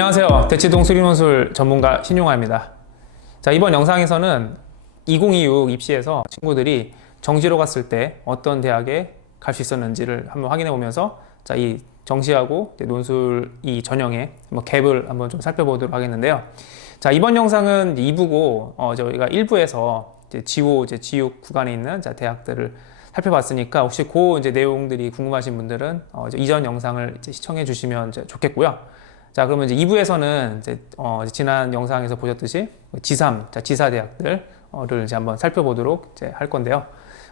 안녕하세요. 대치동 수리논술 전문가 신용화입니다. 자, 이번 영상에서는 2026 입시에서 친구들이 정시로 갔을 때 어떤 대학에 갈 수 있었는지를 한번 확인해 보면서 자, 이 정시하고 논술 이 전형의 갭을 한번 좀 살펴보도록 하겠는데요. 자, 이번 영상은 2부고 저희가 1부에서 지호, 지육 구간에 있는 대학들을 살펴봤으니까 혹시 그 내용들이 궁금하신 분들은 이전 영상을 시청해 주시면 좋겠고요. 자, 그러면 2부에서는 지난 영상에서 보셨듯이 지3, 지사 대학들을 한번 살펴보도록 할 건데요.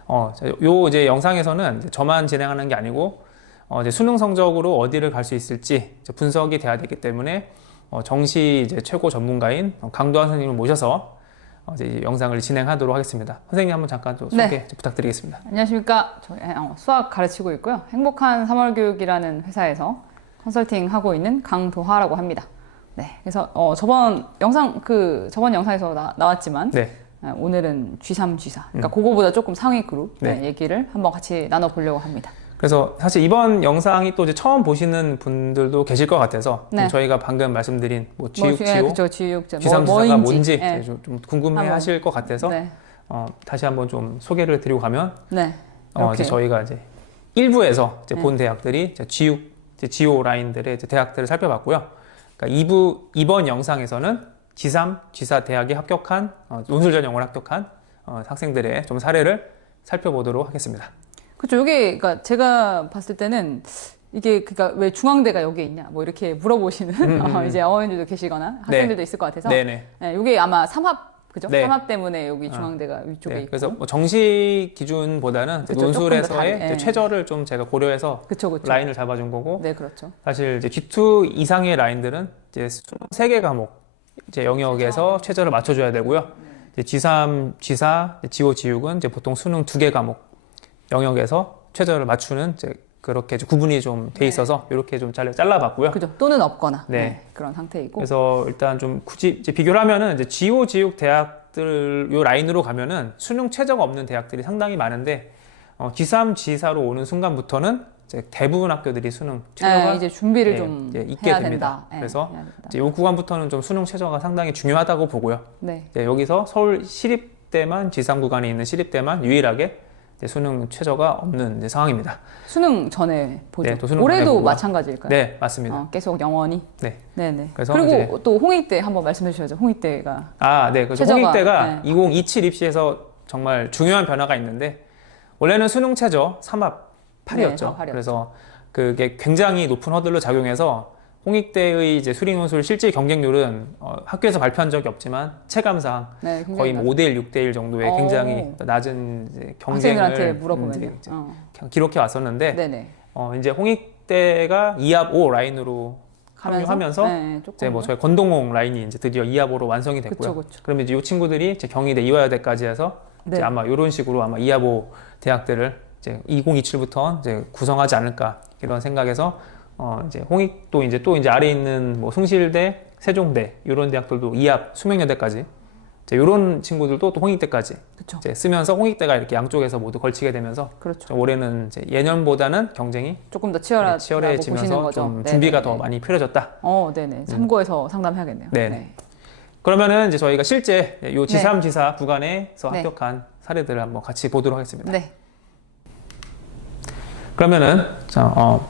요 영상에서는 저만 진행하는 게 아니고 수능 성적으로 어디를 갈 수 있을지 분석이 돼야 되기 때문에 정시 최고 전문가인 강도환 선생님을 모셔서 영상을 진행하도록 하겠습니다. 선생님 한번 잠깐 또 소개 부탁드리겠습니다. 안녕하십니까. 저 수학 가르치고 있고요. 행복한 3월 교육이라는 회사에서 컨설팅 하고 있는 강도하라고 합니다. 네, 그래서 저번 영상에서 나왔지만 오늘은 G3, G4 그러니까 그거보다 조금 상위 그룹 얘기를 한번 같이 나눠보려고 합니다. 그래서 사실 이번 영상이 또 처음 보시는 분들도 계실 것 같아서 저희가 방금 말씀드린 지육, 지호, 지육, G3, G4가 뭔지 좀 궁금해 하실 것 같아서 다시 한번 좀 소개를 드리고 가면 저희가 1부에서 본 대학들이 지육, 지호 라인들의 대학들을 살펴봤고요. 그러니까 이번 영상에서는 G3, G4 대학에 합격한 논술 전형을 합격한 학생들의 좀 사례를 살펴보도록 하겠습니다. 그렇죠. 이게 그러니까 제가 봤을 때는 이게 그러니까 왜 중앙대가 여기에 있냐 뭐 이렇게 물어보시는 이제 어머님들도 계시거나 학생들도 있을 것 같아서 이게 아마 삼합 그죠? 삼합 때문에 여기 중앙대가 위쪽에 있고 그래서 정시 기준보다는 논술에서의 최저를 좀 제가 고려해서 라인을 잡아준 거고 사실 G2 이상의 라인들은 이제 23개 과목 영역에서 최저를 맞춰줘야 되고요. G3, G4, 지호, 지육은 보통 수능 2개 과목 영역에서 최저를 맞추는 그렇게 구분이 좀 돼 있어서 이렇게 좀 잘라봤고요. 그죠. 또는 없거나 그런 상태이고. 그래서 일단 좀 굳이 비교를 하면은 지호, 지육 대학들 요 라인으로 가면은 수능 최저가 없는 대학들이 상당히 많은데 G3, G4로 오는 순간부터는 대부분 학교들이 수능 최저가 이제 준비를 좀 있게 해야 됩니다. 그래서 이 구간부터는 좀 수능 최저가 상당히 중요하다고 보고요. 여기서 서울 시립대만 G3 구간에 있는 시립대만 유일하게 수능 최저가 없는 상황입니다. 수능 전에 보죠. 수능 올해도 전에 마찬가지일까요? 네, 맞습니다. 계속 영원히. 네네. 그래서 그리고 또 홍익대 한번 말씀해 주셔야죠. 홍익대가. 그래서 홍익대가 2027 입시에서 정말 중요한 변화가 있는데 원래는 수능 최저 3합 8이었죠. 그래서 그게 굉장히 높은 허들로 작용해서 홍익대의 수리논술 실질 경쟁률은 학교에서 발표한 적이 없지만 체감상 거의 5대1, 6대1 정도의 굉장히 낮은 경쟁을 기록해 왔었는데 이제 홍익대가 2합 5 라인으로 합류하면서 저희 건동홍 라인이 이제 드디어 2합 5로 완성이 됐고요. 그러면 이제 이 친구들이 경희대, 이화여대까지 해서 아마 이런 식으로 아마 2합 5 대학들을 2027부터 구성하지 않을까 이런 생각에서 홍익도 또 아래에 있는 숭실대, 세종대 이런 대학들도 2합 수명여대까지 이런 친구들도 또 홍익대까지 쓰면서 홍익대가 이렇게 양쪽에서 모두 걸치게 되면서 올해는 예년보다는 경쟁이 조금 더 치열해지면서 좀 준비가 더 많이 필요해졌다. 참고해서 상담해야겠네요. 그러면은 저희가 실제 요 G3, G4 구간에서 합격한 사례들을 한번 같이 보도록 하겠습니다. 그러면은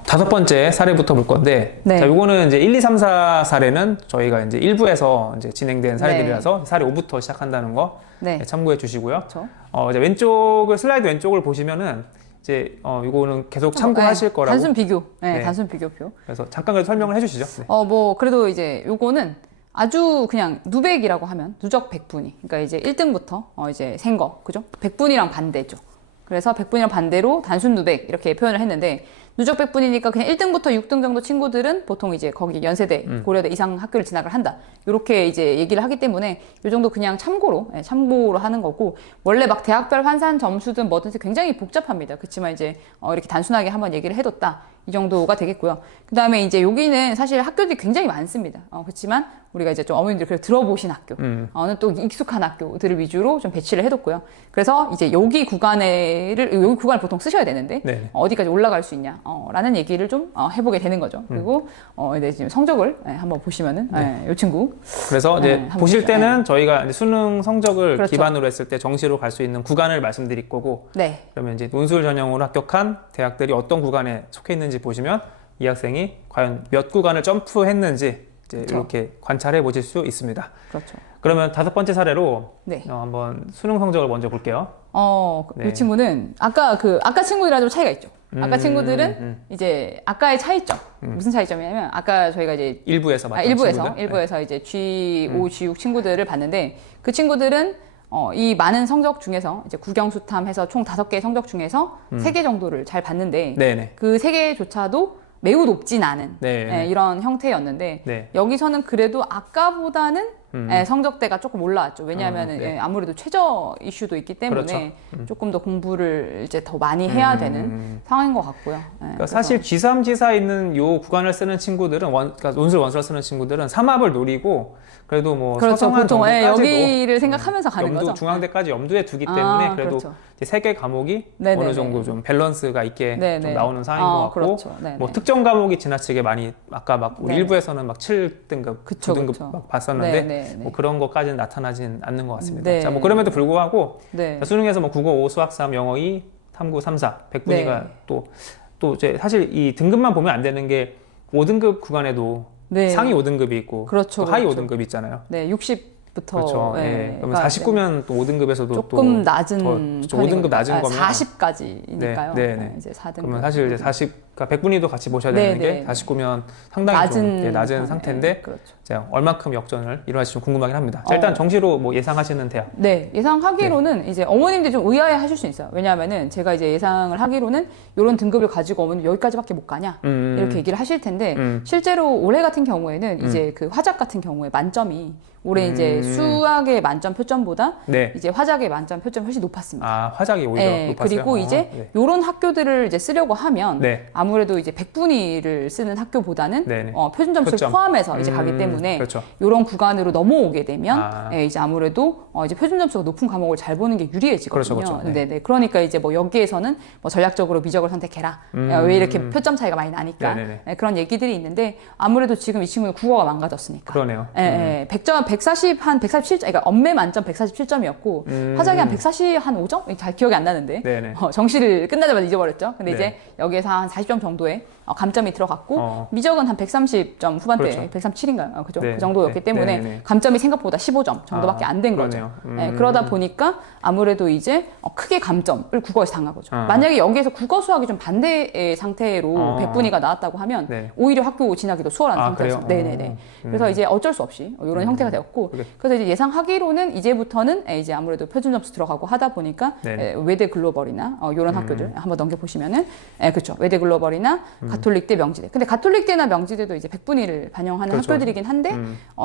다섯 번째 사례부터 볼 건데 요거는 1, 2, 3, 4 사례는 저희가 1부에서 진행된 사례들이라서 사례 5부터 시작한다는 거 참고해 주시고요. 슬라이드 왼쪽을 보시면은 요거는 계속 참고하실 거라고. 단순 비교. 단순 비교표. 그래서 잠깐 그래도 설명을 해 주시죠. 그래도 요거는 아주 그냥 누백이라고 하면 누적 백분위. 그러니까 1등부터 센 거. 그죠? 백분위랑 반대죠. 그래서 백분위랑 반대로 단순 누백 이렇게 표현을 했는데 누적 백분이니까 그냥 1등부터 6등 정도 친구들은 보통 거기 연세대, 고려대 이상 학교를 진학을 한다. 이렇게 얘기를 하기 때문에 이 정도 그냥 참고로 하는 거고 원래 막 대학별 환산 점수든 뭐든지 굉장히 복잡합니다. 그렇지만 이렇게 단순하게 한번 얘기를 해뒀다. 이 정도가 되겠고요. 그 다음에 이제 여기는 사실 학교들이 굉장히 많습니다. 그렇지만 우리가 이제 좀 어머님들이 그래도 들어보신 학교, 어느 또 익숙한 학교들을 위주로 좀 배치를 해뒀고요. 그래서 이제 여기 구간을 보통 쓰셔야 되는데 네. 어디까지 올라갈 수 있냐, 라는 얘기를 좀 해보게 되는 거죠. 그리고 이제 지금 성적을 한번 보시면은 이 친구. 그래서 이제 보실 때는 저희가 이제 수능 성적을 그렇죠. 기반으로 했을 때 정시로 갈 수 있는 구간을 말씀드릴 거고, 네. 그러면 이제 논술 전형으로 합격한 대학들이 어떤 구간에 속해 있는지 보시면 이 학생이 과연 몇 구간을 점프했는지 이제 그렇죠. 이렇게 관찰해 보실 수 있습니다. 그렇죠. 그러면 5번째 사례로 네. 한번 수능 성적을 먼저 볼게요. 이 친구는 아까 친구들이랑 좀 차이가 있죠. 아까 친구들은 이제 아까의 차이점. 무슨 차이점이냐면 아까 저희가 이제 일부에서 봤던 일부에서 이제 G5, G6 친구들을 봤는데 그 친구들은 이 많은 성적 중에서 이제 국영수탐해서 총 5개의 성적 중에서 3개 정도를 잘 봤는데 네네. 그 3개조차도 매우 높진 않은 이런 형태였는데 네. 여기서는 그래도 아까보다는 성적대가 조금 올라왔죠. 왜냐하면 네. 아무래도 최저 이슈도 있기 때문에 그렇죠. 조금 더 공부를 이제 더 많이 해야 되는 상황인 것 같고요. 그러니까 사실 G3, G4 있는 요 구간을 쓰는 친구들은 그러니까 논술 원서를 쓰는 친구들은 삼합을 노리고 그래도 뭐 그렇죠. 서성한 보통 정도까지도 여기를 생각하면서 가는 거죠. 중앙대까지 염두에 두기 때문에 그래도 그렇죠. 세 개 과목이 네네네. 어느 정도 좀 밸런스가 있게 네네. 좀 나오는 상황인 것 같고 그렇죠. 뭐 특정 과목이 지나치게 많이 아까 막 우리 네네. 일부에서는 막 7등급, 그쵸, 9등급 그쵸. 막 봤었는데 네네네. 뭐 그런 것까지는 나타나진 않는 것 같습니다. 네. 자, 뭐 그럼에도 불구하고 네. 수능에서 뭐 국어 5, 수학 3, 영어 2, 탐구 3, 4, 백분위가 또 이제 사실 이 등급만 보면 안 되는 게 5등급 구간에도 상위 5등급이 있고 그렇죠, 또 하위 그렇죠. 5등급이 있잖아요. 네, 60부터 그렇죠. 그러면 49면 또 5등급에서도 조금 또 낮은 5등급 낮은 거면 40까지니까요. 네. 이제 4등급. 그러면 사실 이제 40, 그러니까 백분위도 같이 보셔야 되는 게 49면 상당히 좀 낮은 상태인데 그렇죠. 자, 얼마큼 역전을 이루어질지 좀 궁금하긴 합니다. 자, 일단 정시로 뭐 예상하시는 대학. 네, 예상하기로는 이제 어머님들이 좀 의아해 하실 수 있어요. 왜냐하면은 제가 이제 예상을 하기로는 이런 등급을 가지고 오면 여기까지밖에 못 가냐 이렇게 얘기를 하실 텐데 실제로 올해 같은 경우에는 이제 그 화작 같은 경우에 만점이 올해 이제 수학의 만점 표점보다 이제 화작의 만점 표점이 훨씬 높았습니다. 아, 화작이 오히려 높았어요. 그리고 이제 이런 학교들을 이제 쓰려고 하면 아무래도 이제 백분위를 쓰는 학교보다는 표준 점수를 포함해서 이제 가기 때문에 그렇죠. 이런 구간으로 넘어오게 되면 이제 아무래도 이제 표준 점수가 높은 과목을 잘 보는 게 유리해지거든요. 그렇죠. 네네. 그러니까 이제 뭐 여기에서는 뭐 전략적으로 미적을 선택해라. 왜 이렇게 표점 차이가 많이 나니까 그런 얘기들이 있는데 아무래도 지금 이 친구는 국어가 망가졌으니까. 그러네요. 100점 147점, 그러니까 엄매 만점 147점이었고 화작이 한 140, 한 5점? 잘 기억이 안 나는데 정시를 끝나자마자 잊어버렸죠. 근데 이제 여기에서 한 40점 정도의 감점이 들어갔고 미적은 한 130점 후반대, 137인가요? 그죠? 그 정도였기 때문에 감점이 생각보다 15점 정도밖에 안 된 거죠. 그러다 보니까 아무래도 이제 크게 감점을 국어에서 당한 거죠. 만약에 여기에서 국어 수학이 좀 반대의 상태로 백분위가 나왔다고 하면 오히려 학교 진학이 더 수월한 상태였어요. 네네네. 그래서 이제 어쩔 수 없이 이런 형태가 되었고 그래서 이제 예상하기로는 이제부터는 이제 아무래도 표준 점수 들어가고 하다 보니까 외대 글로벌이나 이런 학교들 한번 넘겨보시면은 그렇죠. 외대 글로벌이나 가톨릭대, 명지대. 근데 가톨릭대나 명지대도 이제 백분위를 반영하는 학교들이긴 한데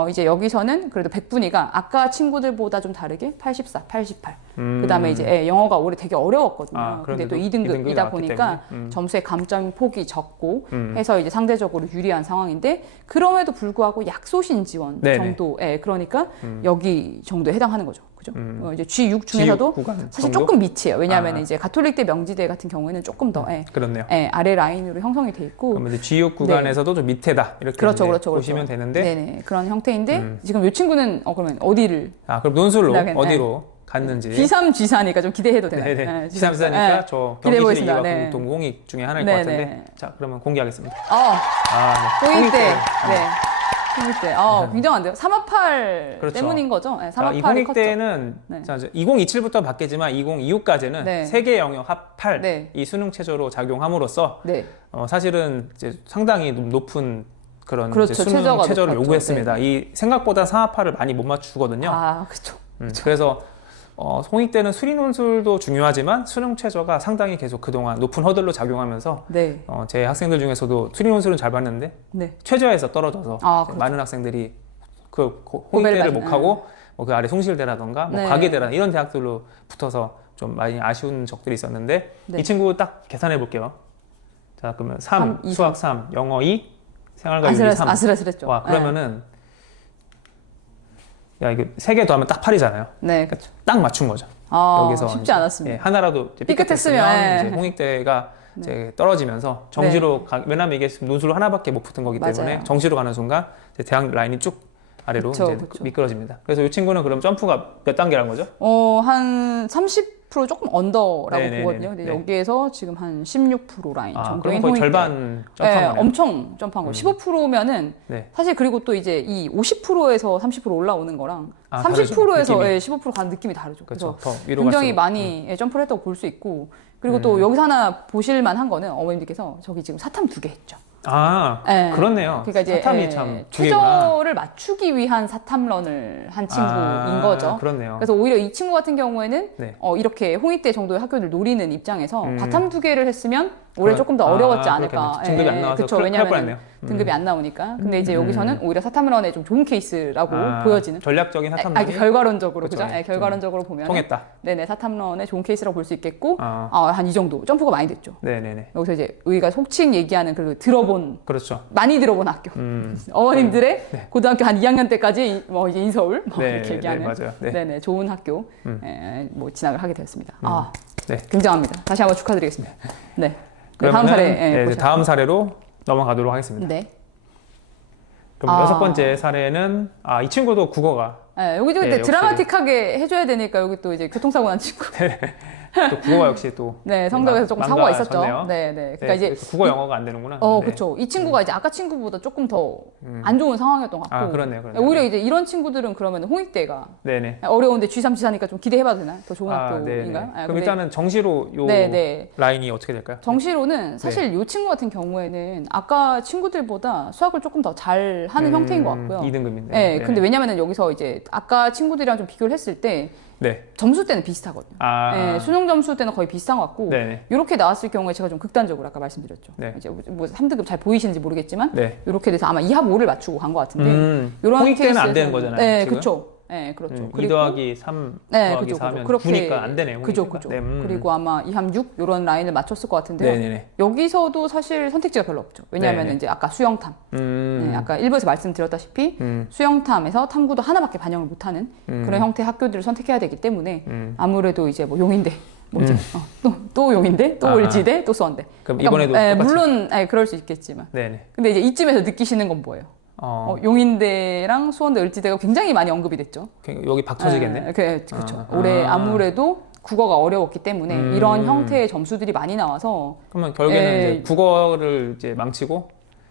이제 여기서는 그래도 백분위가 아까 친구들보다 좀 다르게 84, 88. 그다음에 이제 영어가 올해 되게 어려웠거든요. 근데 또 2등급이다 보니까 점수의 감점 폭이 적고 해서 이제 상대적으로 유리한 상황인데 그럼에도 불구하고 약소신 지원 정도, 그러니까 여기 정도에 해당하는 거죠. 그죠? 이제 G6 중에서도 사실 정도? 조금 밑이에요. 왜냐하면 이제 가톨릭대, 명지대 같은 경우에는 조금 더 그렇네요. 아래 라인으로 형성이 돼 있고. 그러면 이제 G6 구간에서도 좀 밑에다 이렇게 보시면 되는데. 네네. 그런 형태인데 지금 이 친구는 그러면 어디를? 그럼 논술로 어디로 갔는지. G3, G4니까 좀 기대해도 되나요? 네네. G3, G4니까 저 경기실 이와 공통공익 중에 하나일 것 같은데. 자, 그러면 공개하겠습니다. 홍익대. 홍익대. 굉장한데요. 358 때문인 거죠? 네, 358이 이 홍익대는 2027부터 바뀌지만 2026까지는 세계 영역 합 8 이 수능 체제로 작용함으로써 사실은 이제 상당히 높은 그런 이제 수능 체제를 요구했습니다. 이 생각보다 3합파를 많이 못 맞추거든요. 그렇죠. 그래서 홍익대는 수리 논술도 중요하지만 수능 최저가 상당히 계속 그동안 높은 허들로 작용하면서 제 학생들 중에서도 수리 논술은 잘 봤는데 최저에서 떨어져서 많은 학생들이 그 홍익대를 못 가고 그 아래 숭실대라던가 과계대라 이런 대학들로 붙어서 좀 많이 아쉬운 적들이 있었는데 이 친구 딱 계산해 볼게요. 자, 그러면 3, 3, 2, 수학 3, 영어 2, 생활과 윤리 3. 아슬아슬했죠. 와, 그러면은 야, 이거 3개 더하면 딱 8이잖아요. 네, 그렇죠. 딱 맞춘 거죠. 여기서 쉽지 이제, 않았습니다. 예, 하나라도 이제 삐끗했으면 이제 홍익대가 이제 떨어지면서 정시로 왜냐면 이게 논술로 하나밖에 못 붙은 거기 때문에 맞아요. 정시로 가는 순간 이제 대학 라인이 쭉 아래로 그쵸, 이제 그쵸. 미끄러집니다. 그래서 이 친구는 그럼 점프가 몇 단계란 거죠? 한 30% 조금 언더라고 네네네네. 보거든요. 근데 네. 여기에서 지금 한 16% 라인 정도인 그럼 거의 홍익대. 절반 점프한 네, 거네요. 엄청 점프한 거예요. 15%면은 네. 사실 그리고 또 이제 이 50%에서 30% 올라오는 거랑 다르죠. 30%에서 느낌이. 15% 가는 느낌이 다르죠. 그렇죠. 그래서 더 위로 굉장히 갈수록. 많이 점프를 했다고 볼 수 있고 그리고 또 여기서 하나 보실만 한 거는 어머님들께서 저기 지금 사탐 2개 했죠. 네. 그렇네요. 그러니까 이제 사탐이 참 두 개구나. 최저를 맞추기 위한 사탐런을 한 친구인 거죠. 그렇네요. 그래서 오히려 이 친구 같은 경우에는 네. 이렇게 홍익대 정도의 학교를 노리는 입장에서 바탐 2개를 했으면 올해 그럼- 조금 더 어려웠지 않을까. 그렇겠네요. 등급이 안 나와서 그쵸. 큰일 날 왜냐하면 뻔했네요. 등급이 안 나오니까. 근데 이제 여기서는 오히려 사탐런에 좀 좋은 케이스라고 보여지는. 전략적인 사탐론이 결과론적으로 그쵸. 그죠? 결과론적으로 보면 통했다. 네네 사탐런의 좋은 케이스라고 볼 수 있겠고 아. 한 이 정도 점프가 많이 됐죠. 네네네. 여기서 이제 우리가 속칭 얘기하는 그 들어본 그렇죠. 많이 들어본 학교. 어머님들의 고등학교 한 2학년 때까지 뭐 이제 인서울 네, 이렇게 네, 얘기하는 맞아요. 네. 네네 좋은 학교 뭐 진학을 하게 되었습니다. 네. 굉장합니다. 다시 한번 축하드리겠습니다. 네. 네, 그러면은, 다음 사례 네, 이제 보시죠. 다음 사례로 넘어가도록 하겠습니다. 네. 그럼 여섯 번째 사례는 이 친구도 국어가 네, 여기 좀 네, 역시. 드라마틱하게 해줘야 되니까 여기 또 이제 교통사고 난 친구. 또 국어가 역시 또 네, 성적에서 조금 사고가 있었죠. 망가졌네요. 네, 네. 그러니까 네, 이제 그래서 국어 영어가 안 되는구나. 네. 그렇죠. 이 친구가 이제 아까 친구보다 조금 더 안 좋은 상황이었던 것 같고. 그렇네요. 오히려 이제 이런 친구들은 그러면 홍익대가 네네. 어려운데 G3, G4니까 좀 기대해봐도 되나? 더 좋은 네네. 학교인가요? 그럼 근데 일단은 정시로 요 네. 라인이 어떻게 될까요? 정시로는 사실 이 친구 같은 경우에는 아까 친구들보다 수학을 조금 더 잘하는 형태인 것 같고요. 2등급인데. 네, 근데 왜냐면은 여기서 이제 아까 친구들이랑 좀 비교를 했을 때 네. 점수 때는 비슷하거든요. 네, 수능 점수 때는 거의 비슷한 것 같고 네네. 이렇게 나왔을 경우에 제가 좀 극단적으로 아까 말씀드렸죠. 네. 이제 뭐 3등급 잘 보이시는지 모르겠지만 네. 이렇게 돼서 아마 2합 5를 맞추고 간 것 같은데 이런 홍익대는 안 케이스에서는- 되는 거잖아요. 네, 지금? 그렇죠. 네, 그렇죠. 2 더하기 3 네, 더하기 그죠, 4면 그죠. 9니까 안 되네요. 그죠, 홍익대가. 그죠. 네, 그리고 아마 2함 6 이런 라인을 맞췄을 것 같은데요. 네네네. 여기서도 사실 선택지가 별로 없죠. 왜냐하면 네네. 이제 아까 수영탐, 네, 아까 일부에서 말씀드렸다시피 수영탐에서 탐구도 하나밖에 반영을 못하는 그런 형태의 학교들을 선택해야 되기 때문에 아무래도 이제 뭐 용인대, 뭐 이제 또 용인대, 또 을지대, 또 수원대. 그럼 그러니까 이번에도 네, 똑같이? 물론 그럴 수 있겠지만, 네네. 근데 이제 이쯤에서 느끼시는 건 뭐예요? 용인대랑 수원대, 을지대가 굉장히 많이 언급이 됐죠. 여기 박 터지겠네. 그렇죠. 올해 아무래도 국어가 어려웠기 때문에 이런 형태의 점수들이 많이 나와서 그러면 결국에는 이제 국어를 이제 망치고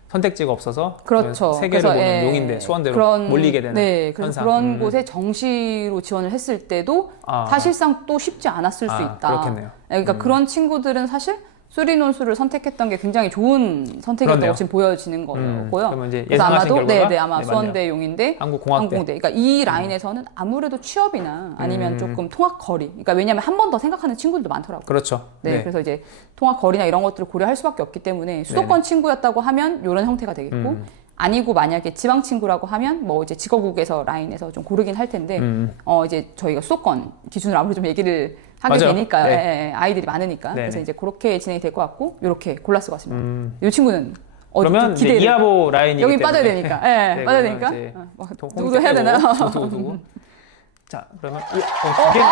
선택지가 없어서 그렇죠. 세 개를 그래서, 보는 용인대, 수원대로 몰리게 되는 그래서 현상. 그런 곳에 정시로 지원을 했을 때도 사실상 또 쉽지 않았을 수 있다. 그렇겠네요. 그러니까 그런 친구들은 사실 수리논술을 선택했던 게 굉장히 좋은 선택이었다고 그렇네요. 지금 보여지는 거고요. 그러면 이제 그래서 예상하신 아마도 결과가 아마 네, 수원대, 맞네요. 용인대, 한국공학대. 그러니까 이 라인에서는 아무래도 취업이나 아니면 조금 통학 거리, 그러니까 왜냐하면 한 번 더 생각하는 친구들도 많더라고요. 그렇죠. 네, 그래서 이제 통학 거리나 이런 것들을 고려할 수밖에 없기 때문에 수도권 친구였다고 하면 이런 형태가 되겠고 아니고 만약에 지방 친구라고 하면 뭐 이제 직업국에서 라인에서 좀 고르긴 할 텐데 이제 저희가 수도권 기준으로 아무래도 좀 얘기를 하게 맞아요. 되니까 네. 아이들이 많으니까 네네. 그래서 이제 그렇게 진행이 될 것 같고 이렇게 골랐을 것 같습니다. 이 친구는 그러면 이제 이하보 라인이기 여기 때문에 빠져야 되니까, 네, 빠져야 그러면 되니까 이제 누구도 해야 되나요? 두고. 자, 그러면 두 개나.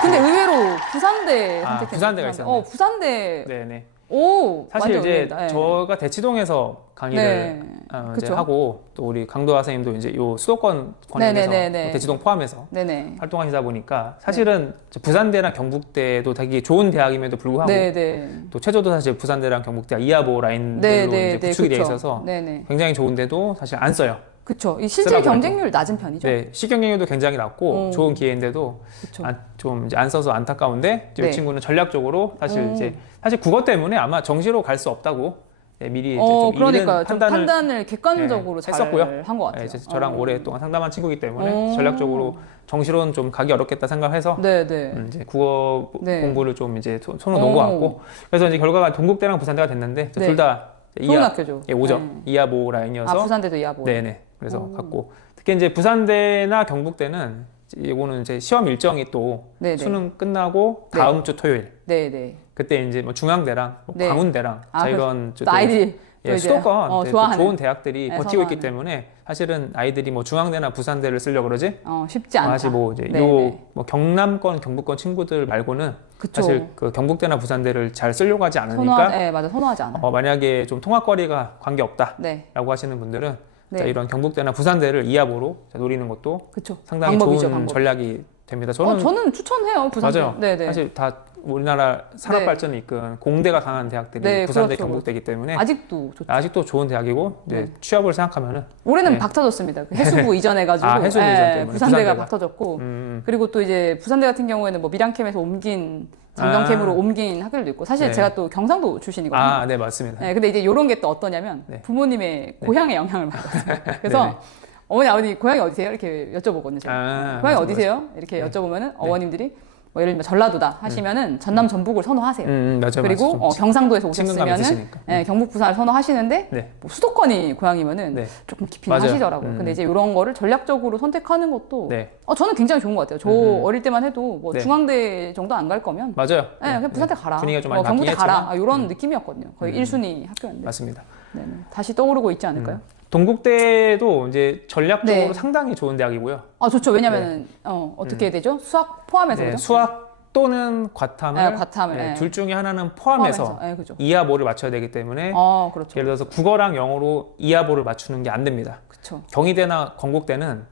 근데 의외로 부산대 선택했네요. 부산대가 있었네요. 부산대. 네네. 오, 사실 완전 이제 의외다. 저가 대치동에서 강의를 이제 그쵸. 하고 또 우리 강도하 선생님도 이제 요 수도권 관련해서 네네네네. 대치동 포함해서 네네. 활동하시다 보니까 사실은 부산대나 경북대도 되게 좋은 대학임에도 불구하고 네네. 또 최저도 사실 부산대랑 경북대 이하보 라인들로 네네. 이제 구축이 돼 그쵸. 있어서 네네. 굉장히 좋은데도 사실 안 써요. 그쵸. 이 실질 쓰라고 경쟁률 낮은 편이죠. 네, 시경쟁률도 굉장히 낮고 좋은 기회인데도 그쵸. 좀 이제 안 써서 안타까운데 이제 네. 이 친구는 전략적으로 사실 국어 때문에 아마 정시로 갈 수 없다고 미리 이제 좀 그러니까 이른 좀 판단을 객관적으로 네, 잘 했었고요. 한 것 같아요. 네, 저랑 오랫동안 상담한 친구이기 때문에 전략적으로 정시로는 좀 가기 어렵겠다 생각해서 네네. 이제 국어 네. 공부를 좀 이제 손을 놓은 것 같고 그래서 이제 결과가 동국대랑 부산대가 됐는데 네. 둘 다 좋은 학교죠. 예, 5점 네. 이하보 라인이어서 부산대도 이하보. 네네. 그래서 갖고 특히 이제 부산대나 경북대는 이거는 이제 시험 일정이 또 네네. 수능 끝나고 다음 주 토요일. 네네. 그때 이제 뭐 중앙대랑 뭐 네. 광운대랑 자 이런 또 아이들이 예, 수도권 또 좋아하는 좋은 대학들이 네, 버티고 있기 선호하는. 때문에 사실은 아이들이 뭐 중앙대나 부산대를 쓰려고 그러지 쉽지 않다. 사실 뭐 이제 네네. 요 뭐 경남권 경북권 친구들 말고는 그쵸. 사실 그 경북대나 부산대를 잘 쓰려고 하지 않으니까 네, 맞아. 선호하지 않아. 만약에 좀 통학거리가 관계 없다라고 네. 하시는 분들은 네. 자, 이런 경북대나 부산대를 이합으로 노리는 것도 그쵸. 상당히 방법이죠, 좋은 방법. 전략이 됩니다. 저는 추천해요. 부산대. 맞아요. 네네. 사실 다 우리나라 산업 네. 발전을 이끈 공대가 강한 대학들이 네, 부산대, 그렇죠. 경북대이기 때문에 아직도 좋죠. 아직도 좋은 대학이고 이제 네. 취업을 생각하면은 올해는 네. 박 터졌습니다. 그 해수부 이전해가지고. 해수부 이전 때문에 부산대가 부산대가. 박 터졌고. 그리고 또 이제 부산대 같은 경우에는 뭐 밀양캠에서 옮긴 장정캠으로 옮긴 학교들도 있고. 사실 네. 제가 또 경상도 출신이거든요. 네, 맞습니다. 네, 근데 이제 이런 게 또 어떠냐면 네. 부모님의 고향의 영향을 받았어요. 그래서 어머니 아버님 고향이 어디세요? 이렇게 여쭤보거든요. 제가. 고향이 맞아, 어디세요? 이렇게 여쭤보면은 어머님들이 뭐 예를 들면 전라도다 하시면은 전남 전북을 선호하세요. 맞아요. 그리고 맞아요. 경상도에서 친근감이 오셨으면은 있으시니까. 경북 부산을 선호하시는데 네. 뭐 수도권이 고향이면은 네. 조금 깊이는 맞아요. 하시더라고요. 근데 이제 이런 거를 전략적으로 선택하는 것도 네. 저는 굉장히 좋은 것 같아요. 저 어릴 때만 해도 뭐 네. 중앙대 정도 안 갈 거면 맞아요. 그냥 부산대 가라. 분위기가 좀 많이 경북대 바뀌긴 가라. 이런 느낌이었거든요. 거의 1순위 학교였는데. 맞습니다. 네네. 다시 떠오르고 있지 않을까요? 동국대도 이제 전략적으로 네. 상당히 좋은 대학이고요. 좋죠. 왜냐면은 어떻게 되죠? 수학 포함해서 네, 그죠? 수학 또는 과탐을, 과탐을, 네. 둘 중에 하나는 포함해서 그죠. 이하보를 맞춰야 되기 때문에 그렇죠. 예를 들어서 국어랑 영어로 이하보를 맞추는 게 안 됩니다. 그렇죠. 경희대나 건국대는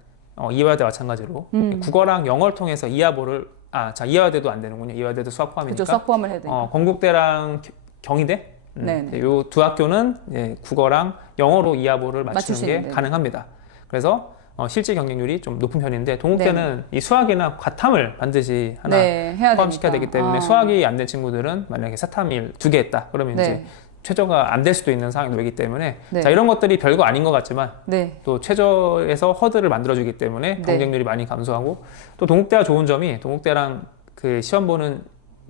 이화여대 마찬가지로 국어랑 영어를 통해서 이하보를 이화여대도 안 되는군요. 이화여대도 수학 포함이니까. 그렇죠. 수학 포함을 해야 되니까. 건국대랑 경희대 네. 이 두 학교는 국어랑 영어로 이하보를 맞출 맞추는 수 게 있는데. 가능합니다. 그래서 실제 경쟁률이 좀 높은 편인데 동국대는 이 수학이나 과탐을 반드시 하나 해야 포함시켜야 되니까. 되기 때문에 수학이 안 된 친구들은 만약에 사탐일 2개 했다 그러면 이제 최저가 안 될 수도 있는 상황이 놓이기 때문에 자 이런 것들이 별거 아닌 것 같지만 또 최저에서 허들을 만들어주기 때문에 경쟁률이 많이 감소하고 또 동국대가 좋은 점이 동국대랑 그 시험 보는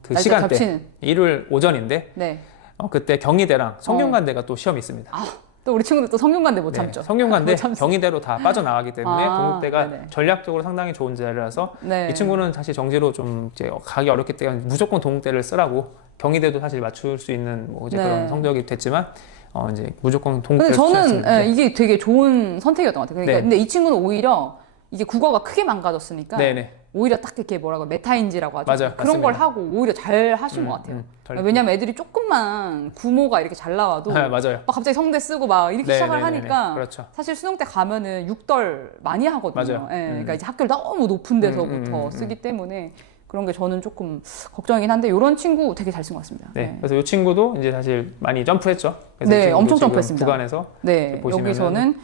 그 시간대 겹치는. 일요일 오전인데 그때 경희대랑 성균관대가 또 시험이 있습니다. 또 우리 친구들 또 성균관대 못 참죠. 성균관대, 못 참죠. 경희대로 다 빠져나가기 때문에 동국대가 네네. 전략적으로 상당히 좋은 자리라서 이 친구는 사실 정시로 좀 이제 가기 어렵기 때문에 무조건 동국대를 쓰라고 경희대도 사실 맞출 수 있는 뭐 이제 그런 성적이 됐지만 이제 무조건 동국대를 근데 추천했습니다. 저는 이게 되게 좋은 선택이었던 것 같아요. 그러니까 근데 이 친구는 오히려 이게 국어가 크게 망가졌으니까 오히려 딱 이렇게 뭐라고 메타인지라고 하죠. 맞아요. 그런 걸 하고 오히려 잘 하신 것 같아요. 왜냐면 애들이 조금만 구모가 이렇게 잘 나와도 맞아요. 막 갑자기 성대 쓰고 막 이렇게 시작을 하니까 그렇죠. 사실 수능 때 가면은 6덜 많이 하거든요. 맞아요. 그러니까 이제 학교를 너무 높은 데서부터 쓰기 때문에 그런 게 저는 조금 걱정이긴 한데 이런 친구 되게 잘 쓴 것 같습니다. 그래서 이 친구도 이제 사실 많이 점프했죠. 그래서 이 친구도 엄청 지금 점프했습니다. 구간에서 여기서는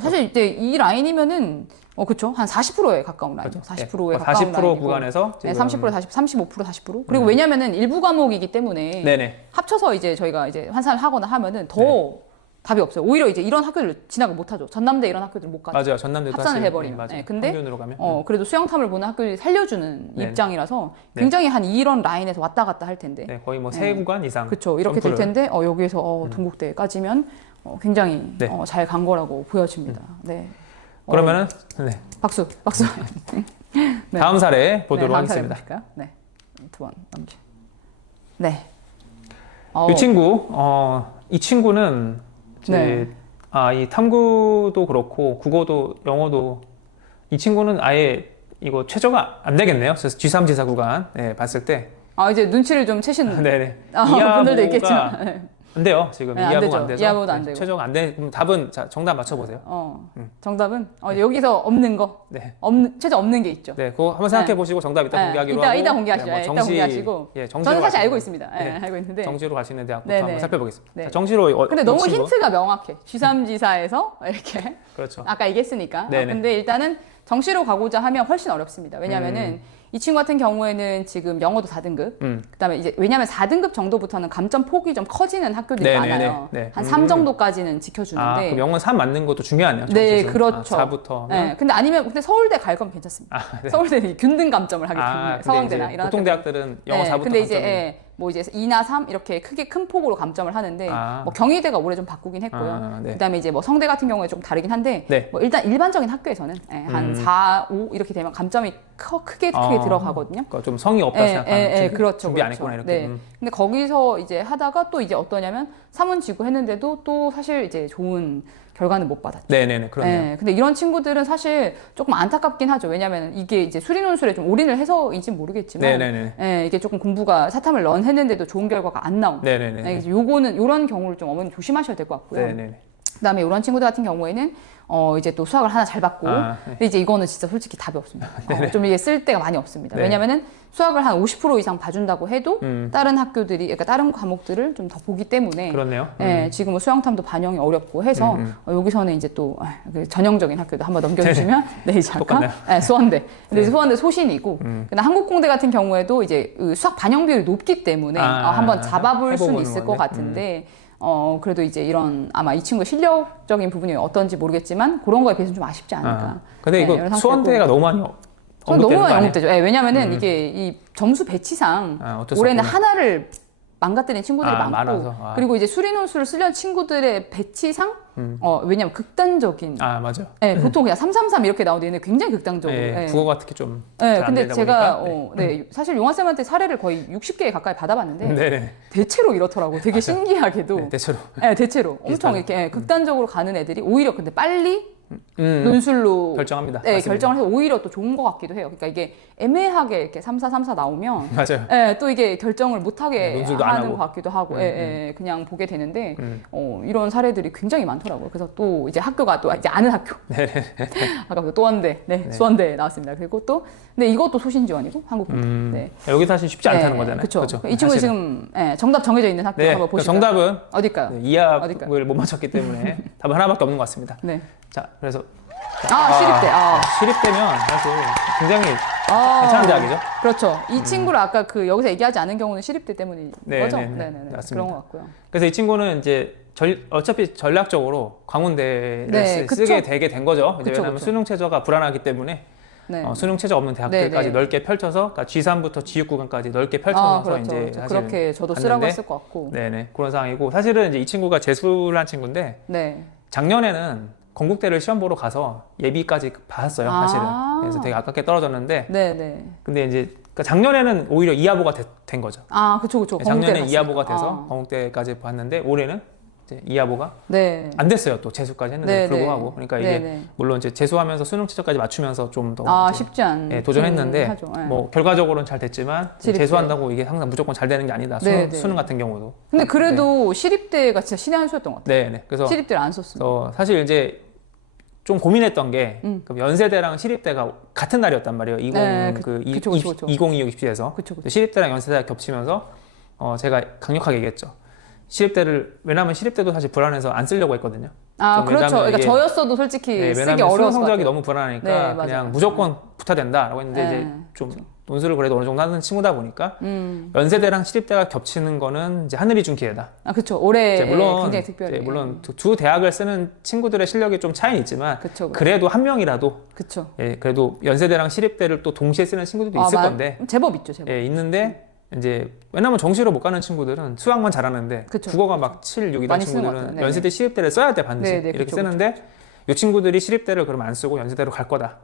사실 이제 이 라인이면은 그렇죠. 한 40%에 가까운 라인이죠. 40%에 가까운 40% 라인이고. 구간에서 30% 35% 40%. 그리고 왜냐면은 일부 과목이기 때문에 합쳐서 이제 저희가 이제 환산을 하거나 하면은 더 답이 없어요. 오히려 이제 이런 학교를 진학을 못 하죠. 전남대 이런 학교들 못 가죠. 맞아요. 전남대도 합산을 해버리면. 근데 평균으로 가면 그래도 수영탐을 보는 학교들이 살려주는 입장이라서 굉장히 한 이런 라인에서 왔다 갔다 할 텐데. 거의 뭐 세 구간 이상. 그렇죠. 이렇게 될 텐데 여기에서 동국대까지면 굉장히 잘 간 거라고 보여집니다. 그러면은 박수. 다음 사례 보도록 다음 사례 하겠습니다. 보실까요? 두 번 넘기. 이 친구, 이 친구는 이제 이 탐구도 그렇고 국어도 영어도 이 친구는 아예 이거 최저가 안 되겠네요. 그래서 G3, G4 구간 봤을 때 이제 눈치를 좀 채시는 이하보가 분들도 있겠지만 안 돼요. 지금 이하보가 안 돼서 이하보도 안 되고 최저가 안 돼. 그럼 답은 정답 맞춰보세요. 정답은 여기서 없는 거 최저 없는 게 있죠. 그거 한번 생각해 보시고 정답 이따 공개하기로 하고 이따 공개하시죠. 이따 공개하시고 저는 사실 알고 있습니다. 알고 있는데 정시로 갈 수 있는 대학부터 한번 살펴보겠습니다. 자, 정시로 근데 너무 힌트가 명확해. G3, G4에서 이렇게 그렇죠. 아까 얘기했으니까. 근데 일단은 정시로 가고자 하면 훨씬 어렵습니다. 왜냐면은 이 친구 같은 경우에는 지금 영어도 4등급, 그다음에 이제 왜냐면 4등급 정도부터는 감점 폭이 좀 커지는 학교들이 많아요. 한 3 정도까지는 지켜주는데. 그럼 영어 3 맞는 것도 중요하네요. 그렇죠. 4부터. 근데 서울대 갈 거면 괜찮습니다. 서울대는 균등 감점을 하기 때문에 서강대나 이런 보통 대학들은 영어 4부터 근데 이제 뭐 이제 2나 3 이렇게 크게 큰 폭으로 감점을 하는데 아. 뭐 경희대가 올해 좀 바꾸긴 했고요. 네. 그다음에 이제 뭐 성대 같은 경우에 좀 다르긴 한데 네. 뭐 일단 일반적인 학교에서는 한 4, 5 이렇게 되면 감점이 크게 들어가거든요. 그러니까 좀 성의 없다 생각하는 그렇죠, 준비 안 그렇죠. 했구나 이렇게. 네. 근데 거기서 이제 하다가 또 이제 어떠냐면 3은 지고 했는데도 또 사실 이제 좋은 결과는 못 받았죠. 네네네, 그렇네요. 네, 근데 이런 친구들은 사실 조금 안타깝긴 하죠. 왜냐면 이게 이제 수리논술에 좀 올인을 해서인지 모르겠지만, 네네네. 예, 이게 조금 공부가 사탐을 런 했는데도 좋은 결과가 안 나온. 네네네. 네, 그래서 요거는 요런 경우를 좀 어머니 조심하셔야 될 것 같고요. 네네네. 그다음에 이런 친구들 같은 경우에는 이제 또 수학을 하나 잘 받고, 네. 근데 이제 이거는 진짜 솔직히 답이 없습니다. 좀 이게 쓸 데가 많이 없습니다. 네. 왜냐면은 수학을 한 50% 이상 봐준다고 해도 다른 학교들이, 그러니까 다른 과목들을 좀 더 보기 때문에, 그렇네요. 예, 지금 뭐 수영탐도 반영이 어렵고 해서 여기서는 이제 또 그 전형적인 학교도 한번 넘겨주시면 네, 잠깐 수원대. 근데 수원대 소신이고, 근데 한국공대 같은 경우에도 이제 수학 반영 비율이 높기 때문에 한번 잡아볼 수는 있을 것 같은데. 그래도 이제 이런 아마 이 친구의 실력적인 부분이 어떤지 모르겠지만 그런 거에 비해서는 좀 아쉽지 않을까. 근데 이거 이런 수원대가 너무 많이 너무 많이 언급되죠. 네, 왜냐면은 이게 이 점수 배치상 올해는 하나를 망가뜨린 친구들이 많고 많아서. 그리고 이제 수리논술을 쓰려는 친구들의 배치상 왜냐면 극단적인 맞아요. 네, 보통 그냥 333 이렇게 나오는데 굉장히 극단적으로 국어가 특히 좀 네, 근데 제가 사실 용화쌤한테 사례를 거의 60개 가까이 받아봤는데 대체로 이렇더라고요. 되게 신기하게도 대체로 대체로 엄청 이렇게 극단적으로 가는 애들이 오히려 근데 빨리 논술로 결정합니다. 네, 결정을 해서 오히려 또 좋은 것 같기도 해요. 그러니까 이게 애매하게 이렇게 3434 나오면 맞아요. 또 이게 결정을 못하게 논술도 안 하는 하고. 것 같기도 하고 그냥 보게 되는데 이런 사례들이 굉장히 많더라고요. 그래서 또 이제 학교가 또 이제 아는 학교 아까 또 원대, 수원대 나왔습니다. 그리고 또 근데 이것도 소신지원이고 한국공대. 여기 사실 쉽지 않다는 거잖아요. 그렇죠. 이 친구 지금 정답 정해져 있는 학교 한번 보시죠. 정답은 어딜까요? 이합을 못 맞췄기 때문에 답은 하나밖에 없는 것 같습니다. 네. 자, 그래서 시립대. 시립대면 사실 굉장히 괜찮은 대학이죠. 그렇죠. 이 친구를 아까 여기서 얘기하지 않은 경우는 시립대 때문인 거죠? 네네. 맞습니다. 그런 것 같고요. 그래서 이 친구는 이제 어차피 전략적으로 광운대를 네, 쓰게 되게 된 거죠. 이제 왜냐하면 수능 최저가 불안하기 때문에 수능 최저 없는 대학들까지 넓게 펼쳐서, 그러니까 G3부터 G6 구간까지 넓게 펼쳐서 그렇죠. 이제 사실 그렇게 저도 쓰라고 했을 것 같고. 네네, 그런 상황이고, 사실은 이제 이 친구가 재수를 한 친구인데 작년에는 건국대를 시험 보러 가서 예비까지 봤어요, 사실은. 그래서 되게 아깝게 떨어졌는데. 근데 이제 그러니까 작년에는 오히려 이하보가 된 거죠. 그쵸. 작년에 이하보가 돼서 건국대까지 봤는데 올해는 이제 이하보가 안 됐어요. 또 재수까지 했는데 불구하고. 그러니까 이게 물론 이제 재수하면서 수능 최저까지 맞추면서 좀 더 쉽지 않 도전했는데 뭐 결과적으로는 잘 됐지만 재수한다고 이게 항상 무조건 잘 되는 게 아니다. 수능 같은 경우도. 근데 그래도 시립대가 진짜 신의 한 수였던 것 같아요. 그래서 시립대를 안 썼습니다. 사실 이제 좀 고민했던 게 연세대랑 시립대가 같은 날이었단 말이에요. 2026 입시에서. 시립대랑 연세대가 겹치면서 그렇죠. 제가 강력하게 얘기했죠. 시립대를, 왜냐면 시립대도 사실 불안해서 안 쓰려고 했거든요. 그렇죠. 그러니까 저였어도 솔직히 쓰기 어려웠을 수능 성적이 너무 불안하니까 그냥 무조건 붙어야 된다라고 했는데 이제 좀 논술을 그래도 어느 정도 하는 친구다 보니까 연세대랑 시립대가 겹치는 거는 이제 하늘이 준 기회다. 그렇죠. 올해 물론 굉장히 특별히. 물론 두 대학을 쓰는 친구들의 실력이 좀 차이는 있지만 그래도 한 명이라도 그래도 연세대랑 시립대를 또 동시에 쓰는 친구들도 있을 건데 제법 있죠, 제법. 있는데 이제 왜냐면 정시로 못 가는 친구들은 수학만 잘하는데 국어가 막 7, 6이던 친구들은 연세대 시립대를 써야 돼 반드시 이렇게 쓰는데 이 친구들이 시립대를 그럼 안 쓰고 연세대로 갈 거다.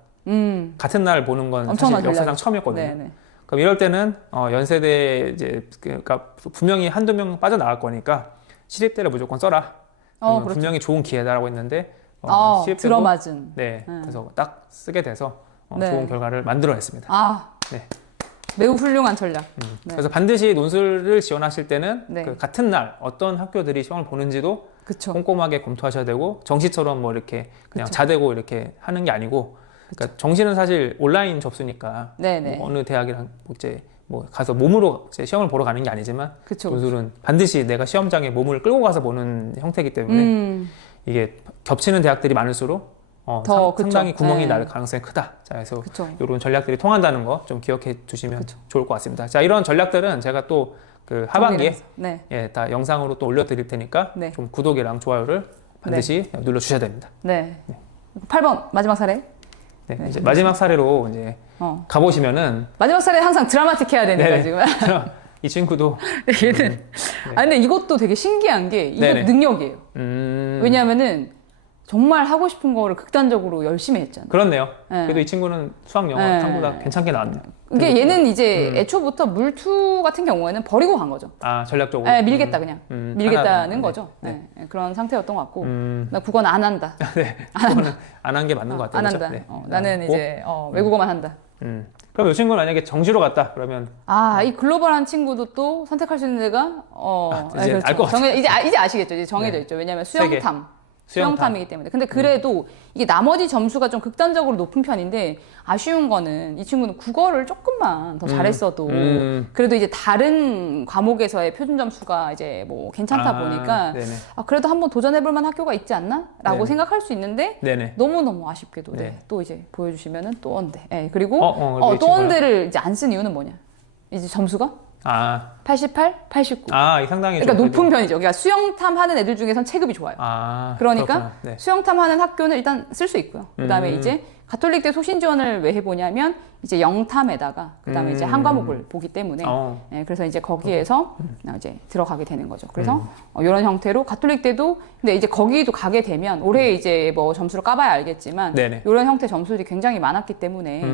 같은 날 보는 건 사실 역사상 처음이었거든요. 그럼 이럴 때는 연세대 이제 그러니까 분명히 한두 명 빠져나갈 거니까 시립대를 무조건 써라. 분명히 좋은 기회다라고 했는데 시립대도 들어맞은. 그래서 딱 쓰게 돼서 좋은 결과를 만들어냈습니다. 매우 훌륭한 전략. 그래서 반드시 논술을 지원하실 때는 그 같은 날 어떤 학교들이 시험을 보는지도 꼼꼼하게 검토하셔야 되고, 정시처럼 뭐 이렇게 그냥 자대고 이렇게 하는 게 아니고, 그러니까 정시는 사실 온라인 접수니까 뭐 어느 대학이랑 이제 뭐 가서 몸으로 이제 시험을 보러 가는 게 아니지만 논술은 반드시 내가 시험장에 몸을 끌고 가서 보는 형태이기 때문에 이게 겹치는 대학들이 많을수록 상당히 구멍이 날 가능성이 크다. 자, 그래서 이런 전략들이 통한다는 거 좀 기억해 두시면 좋을 것 같습니다. 자, 이런 전략들은 제가 또 그 하반기에 다 영상으로 또 올려드릴 테니까 좀 구독이랑 좋아요를 반드시 눌러주셔야 됩니다. 8번 마지막 사례. 이제 마지막 사례로 이제 가보시면은 마지막 사례 항상 드라마틱해야 되니까 지금. 이 친구도 얘는 아 근데 이것도 되게 신기한 게 이거 네네. 능력이에요. 왜냐하면은 정말 하고 싶은 거를 극단적으로 열심히 했잖아요. 그렇네요. 네. 그래도 이 친구는 수학, 영어, 네. 탐구다 괜찮게 나왔네요. 이게 얘는 이제 애초부터 물투 같은 경우에는 버리고 간 거죠. 아, 전략적으로. 네, 밀겠다 그냥 밀겠다는 하나, 거죠. 네. 네, 그런 상태였던 것 같고 나 국어는 안 한다. 네. 그거는 안 한 게 맞는 것 같아요. 안 그렇죠? 한다. 네. 나는 이제 외국어만 한다. 그럼 이 친구는 만약에 정시로 갔다 그러면 이 글로벌한 친구도 또 선택할 수 있는 데가 이제 그렇죠. 알것 같아요. 이제 아시겠죠. 이제 정해져 네. 있죠. 왜냐하면 세계. 수영탐이기 때문에. 근데 그래도 이게 나머지 점수가 좀 극단적으로 높은 편인데 아쉬운 거는 이 친구는 국어를 조금만 더 잘했어도 그래도 이제 다른 과목에서의 표준 점수가 이제 뭐 괜찮다 보니까 네네. 그래도 한번 도전해볼 만한 학교가 있지 않나? 라고 네네. 생각할 수 있는데 네네. 너무너무 아쉽게도 네. 또 이제 보여주시면은 또 원대. 그리고 이 또 친구는? 원대를 이제 안 쓴 이유는 뭐냐? 이제 점수가 88, 89. 이 상당히 그러니까 좀 높은 편이죠. 그러니까 수영탐 하는 애들 중에선 체급이 좋아요. 그러니까 그렇구나. 네. 수영탐 하는 학교는 일단 쓸 수 있고요. 그다음에 이제 가톨릭대 소신 지원을 왜 해보냐면 이제 영탐에다가 그다음에 이제 한 과목을 보기 때문에 그래서 이제 거기에서 이제 들어가게 되는 거죠. 그래서 이런 형태로 가톨릭대도 근데 이제 거기도 가게 되면 올해 이제 뭐 점수를 까봐야 알겠지만 네네. 이런 형태 점수들이 굉장히 많았기 때문에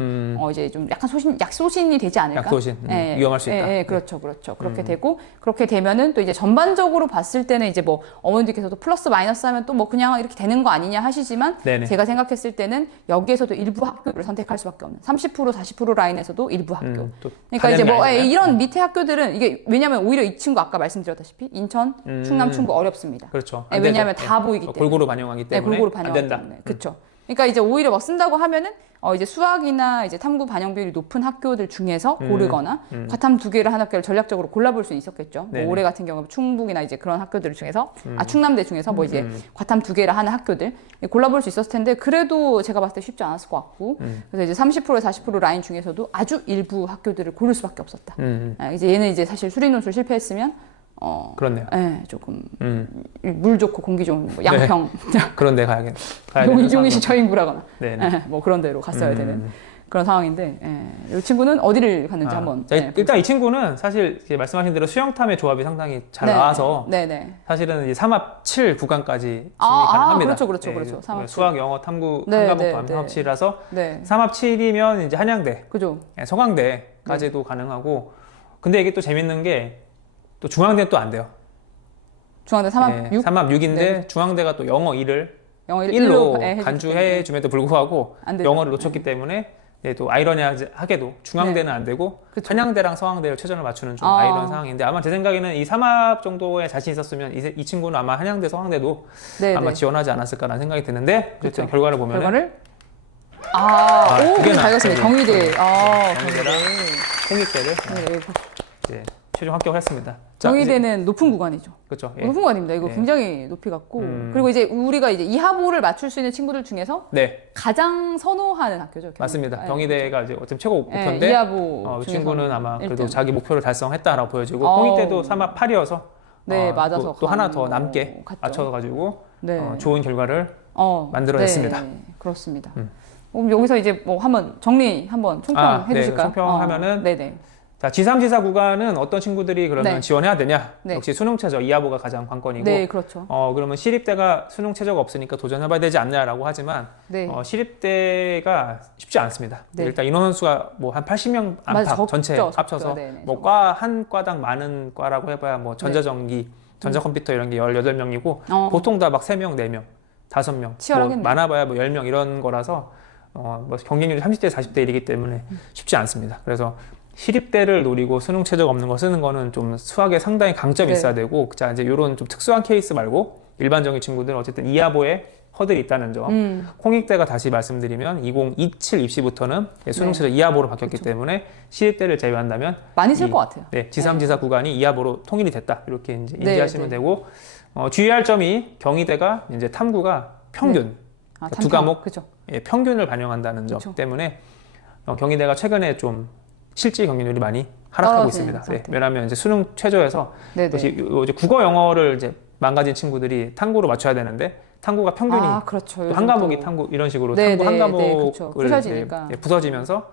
이제 좀 약간 약소신이 되지 않을까? 약소신 위험할 수 있다. 그렇죠. 그렇게 되고 그렇게 되면은 또 이제 전반적으로 봤을 때는 이제 뭐 어머니들께서도 플러스 마이너스 하면 또 뭐 그냥 이렇게 되는 거 아니냐 하시지만 네네. 제가 생각했을 때는 여기에서도 일부 학교를 선택할 수밖에 없는 30% 40% 라인에서도 일부 학교. 그러니까 이제 뭐 이런 밑에 학교들은 이게 왜냐면 오히려 이 친구 아까 말씀드렸다시피 인천, 충남, 충북 어렵습니다. 그렇죠. 왜냐하면 다 보이기 때문에 골고루 반영하기 때문에 골고루 반영하기 때문에 그렇죠. 그러니까 이제 오히려 뭐 쓴다고 하면은 이제 수학이나 이제 탐구 반영 비율이 높은 학교들 중에서 고르거나 과탐 두 개를 한 학교를 전략적으로 골라볼 수 있었겠죠. 뭐 올해 같은 경우 충북이나 이제 그런 학교들 중에서 충남대 중에서 뭐 이제 과탐 두 개를 하는 학교들 골라볼 수 있었을 텐데 그래도 제가 봤을 때 쉽지 않았을 것 같고 그래서 이제 30% 40% 라인 중에서도 아주 일부 학교들을 고를 수밖에 없었다. 이제 얘는 이제 사실 수리논술 실패했으면 그렇네요. 조금 물 좋고 공기 좋은 뭐 양평 그런데 가야 용인시 저인구라거나 네네. 뭐 그런 데로 갔어야 되는 그런 상황인데 이 친구는 어디를 갔는지 한번 일단 이 친구는 사실 말씀하신 대로 수영탐의 조합이 상당히 잘 나와서 사실은 이제 3합 7 구간까지 진입이 가능합니다. 그렇죠. 수학, 영어, 탐구 한 과목 포함 3합 7이라서 3합 7이면 이제 한양대, 그죠. 서강대까지도 가능하고 근데 이게 또 재밌는 게 또 중앙대는 또 안 돼요. 중앙대 3합 6? 3합 6인데 중앙대가 또 영어 1을 영어 1로 간주해 줌에도 불구하고 영어를 놓쳤기 때문에 또 아이러니하게도 중앙대는 안 되고 한양대랑 서강대를 최전을 맞추는 좀 아이러니한 상황인데 아마 제 생각에는 이 3합 정도의 자신이 있었으면 이 친구는 아마 한양대, 서강대도 아마 지원하지 않았을까라는 생각이 드는데 어쨌든 결과를 보면은 오, 잘 갔습니다. 경희대. 경희대랑 홍익대를 이제 최종 합격했습니다. 경희대는 높은 구간이죠. 그렇죠. 높은 구간입니다. 이거 굉장히 높이 갔고 그리고 이제 우리가 이제 2하보를 맞출 수 있는 친구들 중에서 가장 선호하는 학교죠. 맞습니다. 경희대가 이제 어차피 최고 목표인데 2하보 이 친구는 아마 그래도 1등. 자기 목표를 달성했다라고 보여지고 홍익대도 3합 8이어서 맞아서 또 하나 더 남게 맞춰가지고 좋은 결과를 만들어냈습니다. 그렇습니다. 그럼 여기서 이제 뭐 한번 정리 한번 총평해 주실까요? 총평하면은 자, G3, G4 구간은 어떤 친구들이 그러면 지원해야 되냐? 역시 수능 최저 2하보가 가장 관건이고. 그렇죠. 그러면 시립대가 수능 최저가 없으니까 도전해봐야 되지 않냐라고 하지만 시립대가 쉽지 않습니다. 일단 인원 수가 뭐 한 80명 안팎 전체 합쳐서 뭐 과 한 과당 많은 과라고 해봐야 뭐 전자전기, 전자컴퓨터 이런 게 18명이고 보통 다 막 3명, 4명, 5명, 뭐 많아봐야 뭐 10명 이런 거라서 뭐 경쟁률이 30대, 40대 1이기 때문에 쉽지 않습니다. 그래서 시립대를 노리고 수능 최저가 없는 거 쓰는 거는 좀 수학에 상당히 강점이 있어야 되고 자 이제 이런 좀 특수한 케이스 말고 일반적인 친구들은 어쨌든 2하보에 허들이 있다는 점 홍익대가 다시 말씀드리면 2027 입시부터는 수능 최저 2하보로 바뀌었기 때문에 시립대를 제외한다면 많이 쓸 것 같아요. G3, G4 구간이 2하보로 통일이 됐다 이렇게 이제 인지하시면 되고 주의할 점이 경희대가 이제 탐구가 평균 두 과목 평균을 반영한다는 점 때문에 경희대가 최근에 좀 실질 경쟁률이 많이 하락하고 있습니다. 왜냐하면 이제 수능 최저에서 이제 국어 영어를 이제 망가진 친구들이 탐구로 맞춰야 되는데 탕구가 평균이 그렇죠. 또 한 과목이 탕구 이런 식으로 네, 탕구 한 네, 과목을 네, 그렇죠. 부서지니까. 부서지면서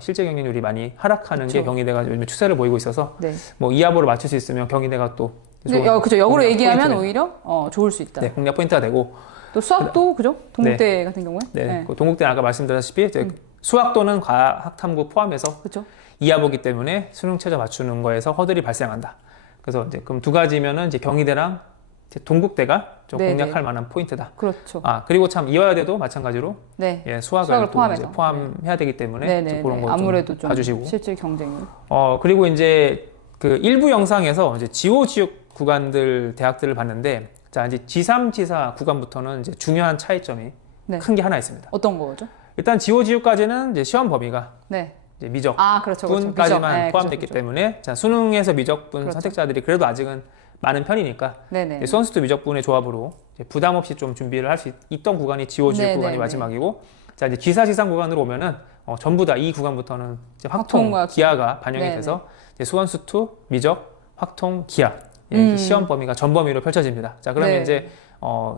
실제 경쟁률이 많이 하락하는 그쵸. 게 경희대가 요즘 추세를 보이고 있어서 네. 뭐 이하보를 맞출 수 있으면 경희대가 또 그죠. 역으로 얘기하면 포인트가, 오히려 좋을 수 있다. 네, 공략 포인트가 되고 또 수학도 그죠? 동국대 같은 경우에. 네. 그 동국대는 아까 말씀드렸다시피 이제 수학도는 과학탐구 포함해서 그렇죠. 이하보기 때문에 수능 최저 맞추는 거에서 허들이 발생한다. 그래서 이제 그럼 두 가지면은 이제 경희대랑 이제 동국대가 좀 네, 공략할 만한 포인트다. 그렇죠. 그리고 참 이화여대도 마찬가지로 네. 예, 수학을 또 포함해서. 이제 포함해야 되기 때문에 네, 이제 네, 그런 네. 거 아무래도 좀 좀 봐주시고. 실질 경쟁률. 그리고 이제 그 일부 영상에서 이제 지옥 구간들 대학들을 봤는데 자 이제 G3, G4 구간부터는 이제 중요한 차이점이 네. 큰 게 하나 있습니다. 어떤 거죠? 일단 지옥까지는 이제 시험 범위가 네. 이제 미적 그렇죠. 분까지만 네, 포함됐기 그렇죠. 때문에 자, 수능에서 미적분 그렇죠. 선택자들이 그래도 아직은 많은 편이니까 네네. 수원수도 미적분의 조합으로 이제 부담 없이 좀 준비를 할 수 있던 구간이 지옥 네네네. 구간이 마지막이고 자 이제 G4, G3 구간으로 오면은 전부 다 이 구간부터는 이제 확통, 확통과 기하가 반영이 네네. 돼서 이제 수원수2 미적, 확통, 기하 이 시험 범위가 전 범위로 펼쳐집니다. 자 그러면 네. 이제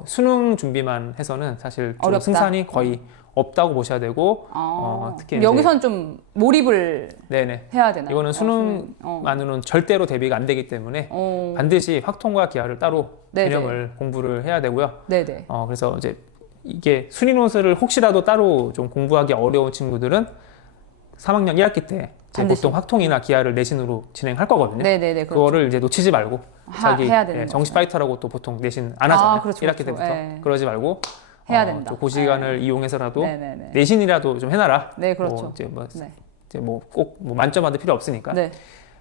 수능 준비만 해서는 사실 좀 어렵다. 승산이 거의 없다고 보셔야 되고 특히 이제 여기선 좀 몰입을 네네. 해야 되나요? 이거는 수능만으로는 절대로 대비가 안 되기 때문에 반드시 확통과 기하를 따로 네네. 개념을 공부를 해야 되고요. 네네. 그래서 이제 이게 순위 노트를 혹시라도 따로 좀 공부하기 어려운 친구들은 3학년 1학기 때 이제 반드시. 보통 확통이나 기하를 내신으로 진행할 거거든요. 네네네. 그렇죠. 그거를 이제 놓치지 말고 해야 되는 정시 거죠. 파이터라고 또 보통 내신 안 하잖아요. 그렇죠, 1학기 그렇죠. 때부터 네. 그러지 말고 해야 된다. 그 시간을 이용해서라도 네네네. 내신이라도 좀 해놔라. 네, 그렇죠. 이제 뭐 네. 이제 뭐 꼭 만점 받을 필요 없으니까 네.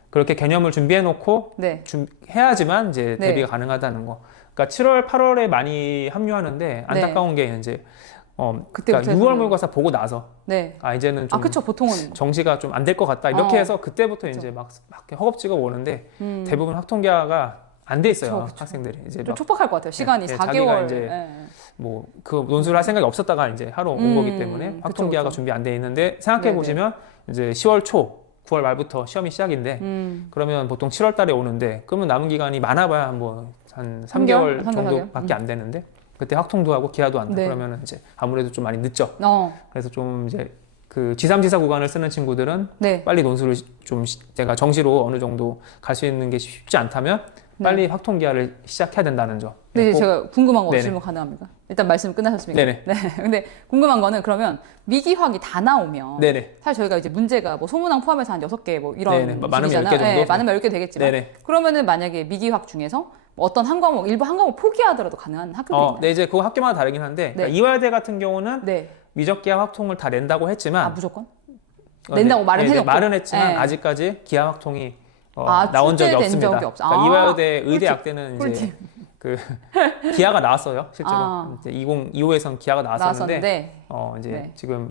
그렇게 개념을 준비해 놓고 네. 해야지만 이제 네. 대비가 가능하다는 거. 그러니까 7월, 8월에 많이 합류하는데 안타까운 게 이제 그러니까 6월 모의고사 보고 나서 네. 이제는 좀 그쵸. 보통은. 정시가 좀 안 될 것 같다 이렇게 해서 그때부터 이제 막 허겁지겁 오는데 대부분 확통기하가 안 돼 있어요. 그쵸. 학생들이 이제 좀 막 촉박할 것 같아요. 시간이 자기가 4개월. 이제 네. 뭐 그 논술을 할 생각이 없었다가 이제 하러 온 거기 때문에 그쵸, 확통기하가 그쵸. 준비 안 돼 있는데 생각해 보시면 이제 10월 초 9월 말부터 시험이 시작인데 그러면 보통 7월 달에 오는데 그러면 남은 기간이 많아봐야 뭐 한 3개월 3개월? 정도밖에 안 되는데 그때 확통도 하고 기하도 한다. 네. 그러면 이제 아무래도 좀 많이 늦죠. 어. 그래서 좀 이제 그 G3, G4 구간을 쓰는 친구들은 네. 빨리 논술을 좀 제가 정시로 어느 정도 갈 수 있는 게 쉽지 않다면 빨리 확통기하를 시작해야 된다는 점. 근데 이제 꼭- 제가 궁금한 거 네네. 질문 가능합니까? 일단 말씀 끝나셨습니까? 네네. 네. 근데 궁금한 거는 그러면 미기확이 다 나오면 네네. 사실 저희가 이제 문제가 뭐 소문항 포함해서 한 6개 뭐 이런 네네. 많으면 식이잖아요. 10개 정도? 네, 많으면 10개 되겠지만 네네. 그러면은 만약에 미기확 중에서 뭐 어떤 한 과목 일부 한 과목 포기하더라도 가능한 학교들이 있나요? 네, 이제 그거 학교마다 다르긴 한데 그러니까 이화여대 같은 경우는 네. 미적기하 확통을 다 낸다고 했지만 무조건? 낸다고 말은 해놓고? 말은 했지만 네. 아직까지 기하 확통이 아, 나온 적이 출제된 없습니다. 적이 없어. 그러니까 아, 이화여대 의대 꿀팁. 약대는 이제 꿀팁. 그 기하가 나왔어요. 실제로 아. 이제 2025에선 기하가 나왔었는데 나왔었는데 이제 네. 지금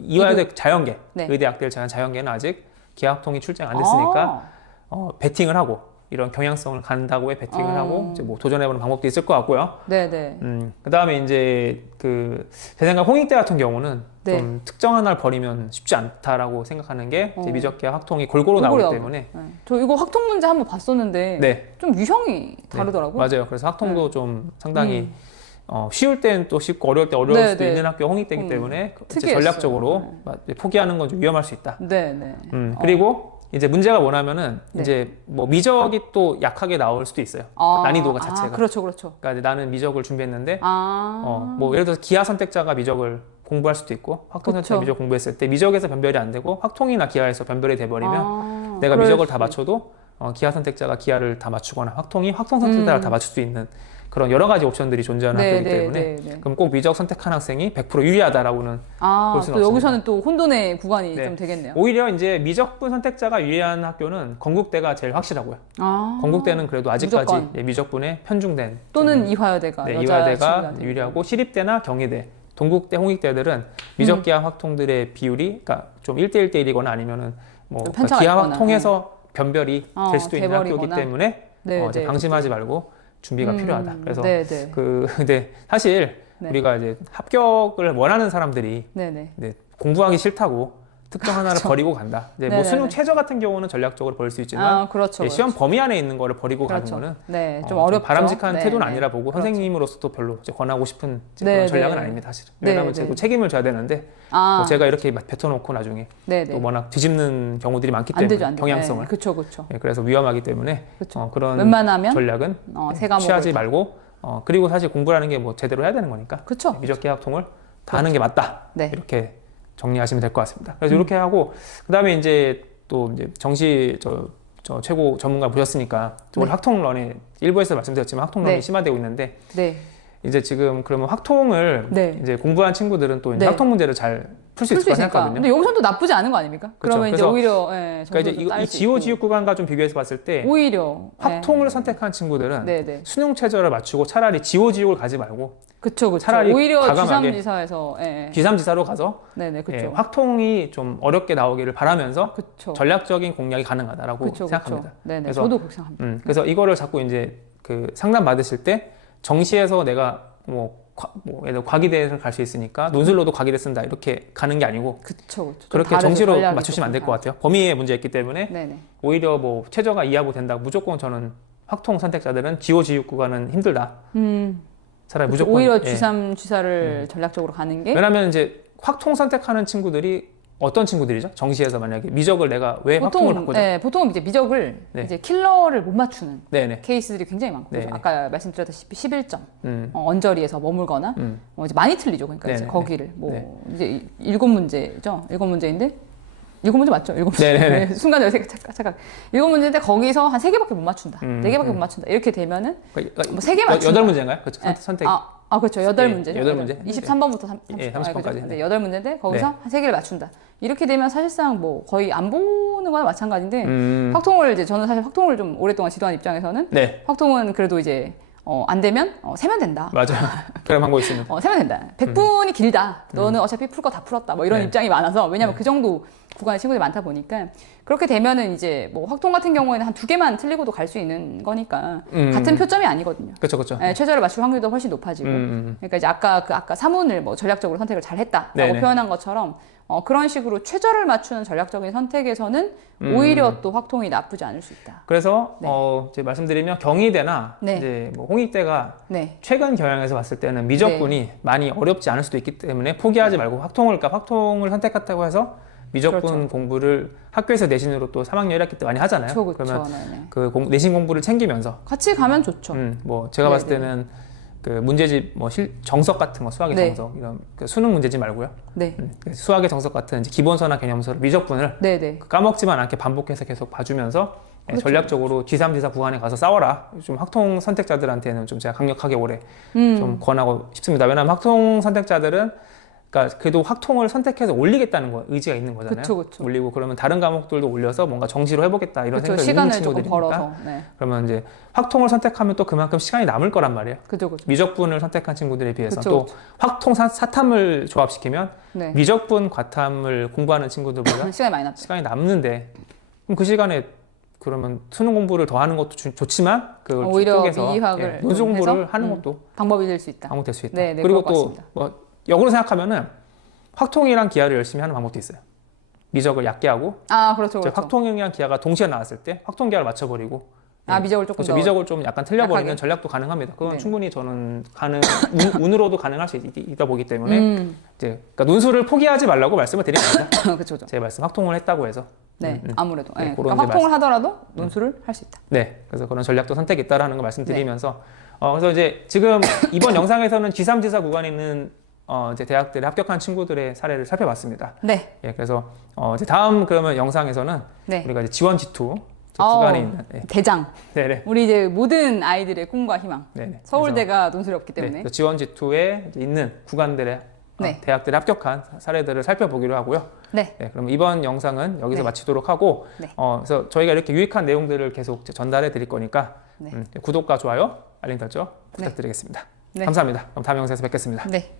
이화여대 자연계 네. 의대 약대 자연계는 아직 기하 확통이 출제가 안 됐으니까 아. 베팅을 하고 이런 경향성을 간다고에 베팅을 하고 이제 뭐 도전해보는 방법도 있을 것 같고요. 네네. 그다음에 이제 제 생각 홍익대 같은 경우는 네. 좀 특정 하나를 버리면 쉽지 않다라고 생각하는 게 이제 미적기하 확통이 골고루 골고루 나오기 나오고. 때문에 네. 저 이거 확통 문제 한번 봤었는데 네. 좀 유형이 다르더라고요. 맞아요. 그래서 학통도 좀 상당히 쉬울 때는 또 쉽고 어려울 때 어려울 네, 수도 네. 있는 학교 홍익대이기 때문에 이제 특이했어요. 전략적으로 포기하는 건 좀 위험할 수 있다. 네네. 그리고 이제 문제가 뭐냐면은 네. 이제 뭐 미적이 또 약하게 나올 수도 있어요. 난이도가 자체가. 그렇죠, 그렇죠. 그러니까 이제 나는 미적을 준비했는데 아, 뭐 예를 들어서 기하 선택자가 미적을 공부할 수도 있고 확통 선택자 그쵸. 미적 공부했을 때 미적에서 변별이 안 되고 확통이나 기하에서 변별이 돼버리면 내가 그럴 미적을 다 수 맞춰도 기하 선택자가 기하를 다 맞추거나 확통이 확통 선택자를 다 맞출 수 있는 그런 여러 가지 옵션들이 존재하는 네, 학교이기 네, 때문에 네, 네. 그럼 꼭 미적 선택한 학생이 100% 유리하다라고는 볼 수는 또 없습니다. 여기서는 또 혼돈의 구간이 네. 좀 되겠네요. 오히려 이제 미적분 선택자가 유리한 학교는 건국대가 제일 확실하고요. 건국대는 그래도 아직까지 무조건. 미적분에 편중된 또는 이화여대가 네, 여자 이화여대가 친구들한테. 유리하고 시립대나 경희대, 동국대, 홍익대들은 미적기하 확통들의 비율이 그러니까 좀 1대 1대1이거나 아니면은 뭐 좀 그러니까 편차가 기하 있거나, 확통에서 변별이 될 수도 있는 학교이기 돼버리거나. 때문에 네, 이제 네. 방심하지 말고 준비가 필요하다. 그래서 네, 네. 근데 사실 네. 우리가 이제 합격을 원하는 사람들이 네네. 공부하기 싫다고 특정 하나를 그렇죠. 버리고 간다. 이제 뭐 네네네. 수능 최저 같은 경우는 전략적으로 버릴 수 있지만 그렇죠, 시험 그렇죠. 범위 안에 있는 거를 버리고 그렇죠. 가는 거는 네, 좀 좀 어렵죠. 바람직한 네, 태도는 네. 아니라 보고 그렇죠. 선생님으로서도 별로 이제 권하고 싶은 이제 네, 그런 전략은 네. 아닙니다, 사실은. 네, 왜냐하면 네. 제가 책임을 져야 되는데 뭐 제가 이렇게 뱉어놓고 나중에 네, 또 네. 워낙 뒤집는 경우들이 많기 안 때문에 되죠, 안 되죠. 경향성을. 네, 그렇죠, 그렇죠. 그래서 위험하기 때문에 그렇죠. 그런 웬만하면 전략은 세 과목을 취하지 다. 말고 그리고 사실 공부라는 게 뭐 제대로 해야 되는 거니까 그렇죠. 미적계 합통을 다 하는 게 맞다. 네. 이렇게 정리하시면 될 것 같습니다. 그래서 이렇게 하고 그다음에 이제 또 이제 정시 저 최고 전문가 모셨으니까 오늘 네. 학통론에 일부에서 말씀드렸지만 학통론이 네. 심화되고 있는데 네. 이제 지금 그러면 학통을 네. 이제 공부한 친구들은 또 이제 네. 학통 문제를 잘 풀 수 풀 있을 수 거라 있으니까. 생각하거든요. 근데 여기서도 나쁘지 않은 거 아닙니까? 그렇죠. 그러면 이제 그래서 오히려 그러니까 이제 이 지호 지육 구간과 좀 비교해서 봤을 때 오히려 학통을 선택한 친구들은 네, 네. 수능 최저를 맞추고 차라리 지호 지육을 가지 말고 그쵸, 그쵸. 차라리 오히려 과감하게 지삼지사에서 G3지사로 가서 네네, 그쵸. 학통이 좀 어렵게 나오기를 바라면서 그쵸. 전략적인 공략이 가능하다라고 그쵸, 생각합니다. 그쵸. 네네. 그래서 저도 그렇게 생각합니다. 그래서 이거를 자꾸 이제 그 상담 받으실 때 정시에서 내가 뭐 예를 들어 과기대를 갈 수 있으니까 논술로도 과기대 쓴다 이렇게 가는 게 아니고 그쵸, 그쵸. 그렇게 정시로 맞추시면 안 될 것 같아요. 범위에 문제있기 때문에 네네. 오히려 뭐 최저가 이하부 된다 무조건 저는 학통 선택자들은 지호 지육 구간은 힘들다. 차라리 그쵸. 무조건 오히려 G3, G사를 전략적으로 가는 게 왜냐하면 이제 학통 선택하는 친구들이 어떤 친구들이죠? 정시에서 만약에 미적을 내가 왜 학통을 바꾸죠? 네, 보통 이제 미적을 네. 이제 킬러를 못 맞추는 네네. 케이스들이 굉장히 많고 그래서 네네. 아까 말씀드렸다시피 11점 음. 언저리에서 머물거나 이제 많이 틀리죠. 그러니까 이제 네네네. 거기를 뭐 네. 이제 7문제죠. 7문제인데 7문제 맞죠? 7문제. 네네네. 네, 순간 잠깐 7문제인데 거기서 한 3개밖에 못 맞춘다. 4개밖에 못 맞춘다. 이렇게 되면은 그러니까 뭐 3개 맞춘다. 8문제인가요? 그렇죠. 네. 선택. 그렇죠. 8문제죠. 8문제. 23번부터 30, 예, 30번까지. 네, 8문제인데 거기서 네. 한 3개를 맞춘다. 이렇게 되면 사실상 뭐 거의 안 보는 거나 마찬가지인데 확통을 이제 저는 사실 확통을 좀 오랫동안 지도한 입장에서는 네. 확통은 그래도 이제 안 되면 세면 된다. 맞아요. 그런 방법이 있습니다. 세면 된다. 100분이 길다. 너는 어차피 풀 거 다 풀었다. 뭐 이런 네. 입장이 많아서 왜냐면 그 정도 구간의 친구들이 많다 보니까 그렇게 되면은 이제 뭐 확통 같은 경우에는 한 2개만 틀리고도 갈 수 있는 거니까 같은 표점이 아니거든요. 그렇죠, 그렇죠. 최저를 맞출 확률도 훨씬 높아지고. 그러니까 이제 아까 사문을 뭐 전략적으로 선택을 잘 했다라고 네네. 표현한 것처럼 그런 식으로 최저를 맞추는 전략적인 선택에서는 오히려 또 확통이 나쁘지 않을 수 있다. 그래서 네. 이제 말씀드리면 경희대나 네. 이제 뭐 홍익대가 네. 최근 경향에서 봤을 때는 미적분이 많이 어렵지 않을 수도 있기 때문에 포기하지 말고 확통을 선택했다고 해서 미적분 그렇죠. 공부를 학교에서 내신으로 또 3학년 1학기 때 많이 하잖아요. 그렇죠. 그러면 네네. 그 내신 공부를 챙기면서 같이 가면 좋죠. 뭐 제가 봤을 네네. 때는 그 문제집 뭐 정석 같은 거 수학의 네. 정석 이런 그 수능 문제집 말고요. 네. 수학의 정석 같은 이제 기본서나 개념서를 미적분을 네네. 까먹지만 않게 반복해서 계속 봐주면서 그렇죠. 전략적으로 G3, G4 구간에 가서 싸워라. 좀 학통 선택자들한테는 좀 제가 강력하게 올해 좀 권하고 싶습니다. 왜냐하면 학통 선택자들은 그러니까 그래도 학통을 선택해서 올리겠다는 의지가 있는 거잖아요. 그쵸. 올리고 그러면 다른 과목들도 올려서 뭔가 정시로 해보겠다 이런 그쵸. 생각이 있는 시간을 조금 친구들이니까. 벌어서. 네. 그러면 이제 학통을 선택하면 또 그만큼 시간이 남을 거란 말이에요. 그죠. 미적분을 선택한 친구들에 비해서 그쵸, 또 그쵸. 학통 사탐을 조합시키면 네. 미적분 과탐을 공부하는 친구들보다 시간이 많이 남죠. 시간이 남는데 그럼 그 시간에 그러면 수능 공부를 더 하는 것도 좋지만 그걸 오히려 쪼개서 미리학을 논술 좀 공부를 해서, 하는 것도 방법이 될 수 있다. 방법 될 수 있다. 네, 그리고 그럴 것 또 같습니다. 뭐 역으로 생각하면은 확통이랑 기하를 열심히 하는 방법도 있어요. 미적을 얕게 하고 그렇죠. 확통이랑 기하가 동시에 나왔을 때 확통 기하를 맞춰버리고 미적을 조금 그렇죠. 더 미적을 좀 약간 틀려버리는 약하게. 전략도 가능합니다. 그건 네. 충분히 저는 운으로도 가능할 수 있다 보기 때문에 이제 그러니까 논술을 포기하지 말라고 말씀을 드린 겁니다. 그렇죠. 제 말씀 확통을 했다고 해서 네, 아무래도. 네, 네. 그런 그러니까 이제 확통을 하더라도 논술을 할 수 있다. 네, 그래서 그런 전략도 선택이 있다라는 거 말씀드리면서 그래서 이제 지금 이번 영상에서는 G3, G4 구간에 있는 이제 대학들에 합격한 친구들의 사례를 살펴봤습니다. 네. 예, 그래서 이제 다음 그러면 영상에서는 네. 우리가 이제 지원 G2 구간에 있는 대장. 네네. 우리 이제 모든 아이들의 꿈과 희망. 네네. 서울대가 논술이 없기 네, 때문에. 그래서 지원 G2에 있는 구간들의 네. 대학들에 합격한 사례들을 살펴보기로 하고요. 네. 네, 그럼 이번 영상은 여기서 네. 마치도록 하고 네. 그래서 저희가 이렇게 유익한 내용들을 계속 전달해 드릴 거니까 네. 구독과 좋아요, 알림 설정 부탁드리겠습니다. 네. 감사합니다. 그럼 다음 영상에서 뵙겠습니다. 네.